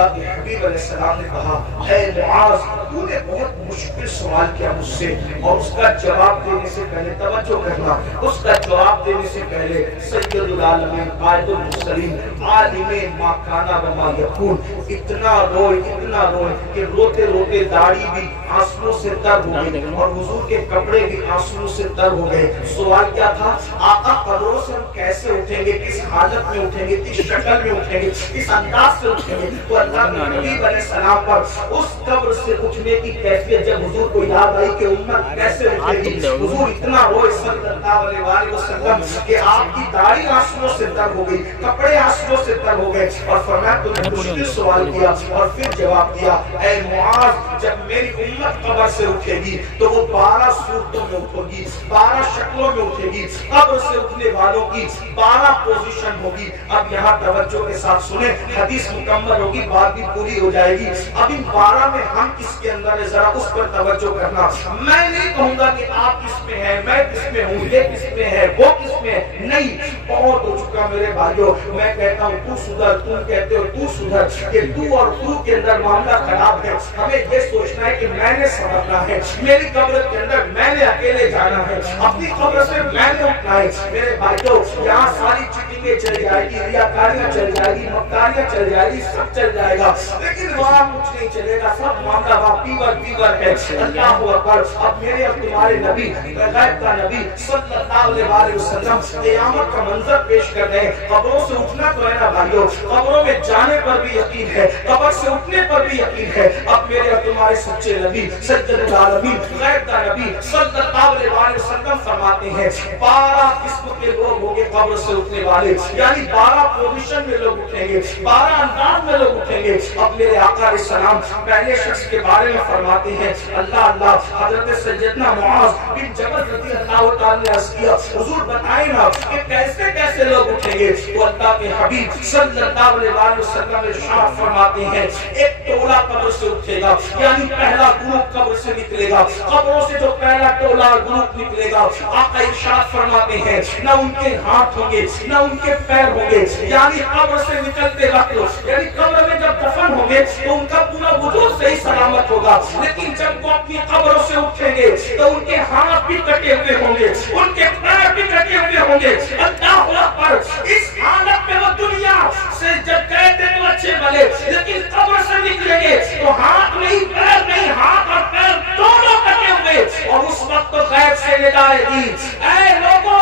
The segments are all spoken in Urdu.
اللہ کے حبیب علیہ السلام نے کہا اے معاذ تو نے بہت مشکل سوال کیا مجھ سے، اور اس کا جواب دینے سے پہلے توجہ کرنا، اس کا جواب دینے سے پہلے سید العالمین قائد المرسلین عالم ما کانا و ما یکون اتنا روئے کہ روتے روتے داڑھی بھی آنسوؤں سے تر ہو گئی اور حضور کے کپڑے بھی آنسوؤں سے تر ہو گئے۔ سوال کیا تھا؟ آقا قبروں سے ہم کیسے اٹھیں گے، کس حالت میں اٹھیں گے، کس شکل میں اٹھیں گے، کس انداز سے اٹھیں گے؟ تو اللہ کے حبیب علیہ السلام پر اس قبر سے اٹھنے کی کیفیت جب حضور کو یاد آئی کہ امت کیسے اٹھے گی، حضور اتنا روئے صلی اللہ علیہ وسلم کہ آپ کی داڑھی آنسوؤں سے تر ہو گئی، کپڑے آنسوؤں سے تر ہو گئے، اور فرمایا تو نے مشکل سوال کیا اور پھر جواب دیا اے معاذ جب میری امت قبر سے اٹھے گی تو وہ 12 صورتوں میں اٹھے گی، 12 شکلوں میں اٹھے گی، قبر سے اٹھنے والوں کی 12 پوزیشن ہوگی۔ اب یہاں توجہ کے ساتھ سنیں، حدیث مکمل ہوگی، بات بھی پوری ہو جائے گی۔ اب ان 12 میں ہم کس کے اندر ہے ذرا اس پر توجہ کرنا۔ میں نہیں کہوں گا کہ آپ کس میں ہیں، میں کس میں ہوں، یہ کس میں ہے، وہ کس میں ہے، نہیں، بہت ہو چکا میرے بھائیوں۔ میں کہتا ہوں تو سدھر، تم کہتے ہو تو سدھر، کہ تو اور تو کے اندر معاملہ خراب ہے۔ ہمیں یہ سوچنا ہے کہ میں نے سمجھنا ہے، میری قبر کے اندر میں نے اکیلے جانا ہے، اپنی قبر سے میں نے اٹھنا ہے۔ میرے بھائیوں یہاں ساری چٹنگیں چل جائے گی، ریاکاریاں چل جائے گی، مکاریاں چل جائے گی، سب چل جائے گا، لیکن وہاں کچھ نہیں چلے گا، سب معاملہ وہاں پیور ہے۔ اللہ اکبر۔ اب میرے اور تمہارے نبی، غیب کا نبی صلی اللہ علیہ وسلم قیامت کا منظر پیش کر رہے ہیں۔ قبروں سے اٹھنا تو ہے نا بھائیوں، قبروں میں جانے پر بھی یقین ہے، قبر سے اٹھنے پر بھی یقین ہے۔ اب میرے اور تمہارے سچے نبی سید العالمین غیب کا نبی صلی اللہ علیہ وسلم فرماتے ہیں 12 قسم کے لوگ ہوں گے قبر سے اٹھنے والے، یعنی 12 پوزیشن میں لوگ اٹھیں گے، 12 انداز میں لوگ اٹھیں گے۔ اب میرے آقا علیہ السلام پہلے شخص کے بارے میں فرماتے ہیں اللہ حضرت سیدنا معاذ بن جبل رضی اللہ تعالی نے عرض کیا حضور بتائیں نا کہ کیسے کیسے لوگ اٹھیں گے؟ تو اللہ کے حبیب صلی اللہ علیہ وسلم ارشاد فرماتے ہیں ایک ٹولہ قبر سے اٹھے گا، یعنی پہلا گروپ قبر سے نکلے گا، قبروں سے جو پہلا ٹولہ گروپ نکلے گا آقا ارشاد فرماتے ہیں نہ ان کے ہاتھ ہوں گے نہ ان کے پیر ہوں گے، یعنی قبر سے نکلتے وقت یعنی قبر میں جب دفن ہوں گے تو ان کا پورا وجود صحیح سلامت ہوگا، لیکن جب وہ اپنی قبروں سے اٹھیں گے تو ان کے ہاتھ بھی کٹے ہوئے ہوں گے، ان کے پیر بھی کٹے ہوئے ہوں گے۔ اللہ اکبر۔ اس حالت میں وہ دنیا سے جب گئے تھے تو اچھے بھلے، لیکن قبر سے نکلیں گے تو ہاتھ نہیں پیر نہیں، ہاتھ اور پیر دونوں کٹے ہوئے، اور اس وقت تو غیب سے ندا ہے دی اے لوگوں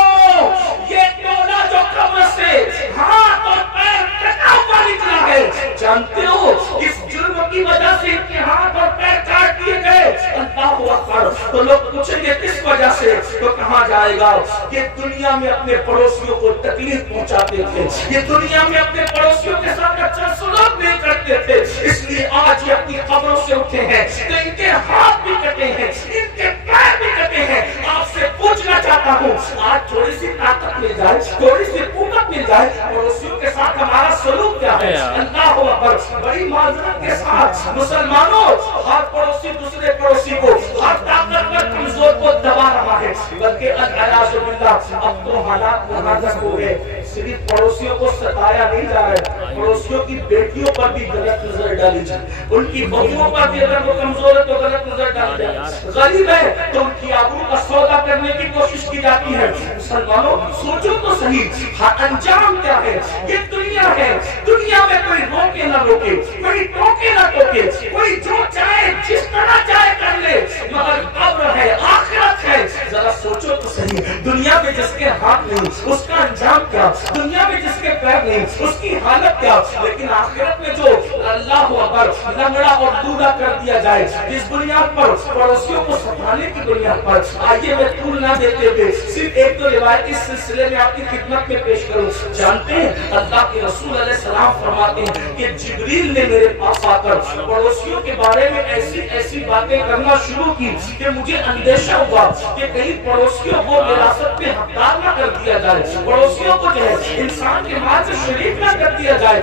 یہ ٹولہ جو قبر سے ہاتھ اور پیر کٹا ہوا نکلا ہے، جانتے ہو اس جرم کی وجہ سے ان کے ہاتھ اور پیر کاٹ دیے گئے۔ اللہ اکبر۔ تو لوگ پوچھیں گے کس وجہ سے؟ تو کہا جائے گا یہ دنیا میں اپنے پڑوسیوں کو تکلیف پہنچاتے تھے، یہ دنیا میں اپنے پڑوسیوں کے ساتھ اچھا سلوک نہیں کرتے تھے، اس لیے آج یہ اپنی قبروں سے اٹھے ہیں تو ان کے ہاتھ بھی کٹے ہیں، ان کے پیر بھی کٹے ہیں۔ آپ سے پوچھنا چاہتا ہوں آج تھوڑی سی طاقت مل جائے، تھوڑی سی قوت مل جائے، پڑوسیوں کے ساتھ ہمارا سلوک کیا ہے؟ اللہ اکبر۔ بڑی معذرت کے ساتھ مسلمانوں ہر پڑوسی دوسرے پڑوسی کو، ہر طاقتور کمزور کو دبا رہا ہے، بلکہ الیاذ باللہ اب تو حالات نازک ہو گئے، صرف پڑوسیوں کو ستایا نہیں جا رہا ہے، پڑوسیوں کی بیٹیوں پر بھی غلط نظر ڈالی جائے، ان کی بہوؤں پر بھی اگر وہ کمزور ہے تو غلط نظر ڈالی جائے، غریب ہے تو ان کی آبرو کا سودا کرنے کی کوشش کی جاتی ہے۔ مسلمانوں سوچو تو صحیح انجام کیا ہے؟ یہ دنیا ہے، دنیا میں کوئی روکے نہ روکے، کوئی ٹوکے نہ ٹوکے، کوئی جو چاہے جس طرح چاہے کر لے، مگر قبر ہے، آخرت ہے۔ ذرا سوچو تو صحیح دنیا میں جس کے ہاتھ نہیں اس کا انجام کیا، دنیا میں جس کے پیر نہیں اس کی حالت کیا، لیکن آخرت میں جو اللہ اکبر لنگڑا اور دودھا کر دیا جائے اس بنیاد پر، پڑوسیوں کو ستانے کی بنیاد پر۔ آئیے میں طول نہ دیتے ہوئے صرف ایک تو روایت اس سلسلے میں آپ کی خدمت میں پیش کروں۔ جانتے ہیں اللہ کے رسول علیہ السلام فرماتے ہیں کہ جبریل نے میرے پاس آ کر پڑوسیوں کے بارے میں ایسی باتیں کرنا شروع کی کہ مجھے اندیشہ ہوا کہ کہیں پڑوسیوں کو وراثت میں حقدار نہ کر دیا جائے، پڑوسیوں کو جو ہے انسان کے مال سے شریک نہ کر دیا جائے۔